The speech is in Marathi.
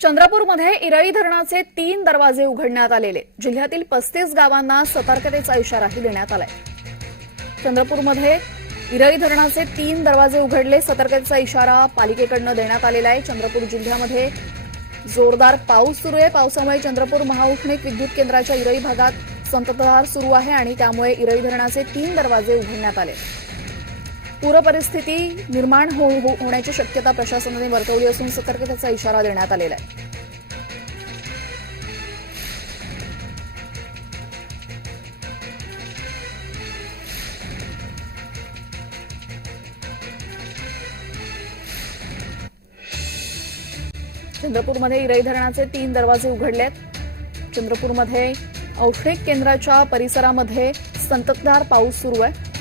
चंद्रपूरमध्ये इरळी धरणाचे तीन दरवाजे उघडण्यात आलेले. जिल्ह्यातील पस्तीस गावांना सतर्कतेचा इशाराही देण्यात आलाय. चंद्रपूरमध्ये इरळी धरणाचे तीन दरवाजे उघडले सतर्कतेचा इशारा पालिकेकडनं देण्यात आलेला आहे. चंद्रपूर जिल्ह्यामध्ये जोरदार पाऊस सुरू आहे. पावसामुळे चंद्रपूर महाउष्णिक विद्युत केंद्राच्या इरळी भागात संततधार सुरू आहे आणि त्यामुळे इरळी धरणाचे तीन दरवाजे उघडण्यात आले. पूरपरिस्थिती निर्माण हो- हो- होण्याची शक्यता प्रशासनाने वर्तवली असून सतर्कतेचा इशारा देण्यात आलेला आहे. चंद्रपूरमध्ये इरई धरणाचे तीन दरवाजे उघडलेत. चंद्रपूरमध्ये औष्णिक केंद्राच्या परिसरामध्ये संततधार पाऊस सुरू आहे.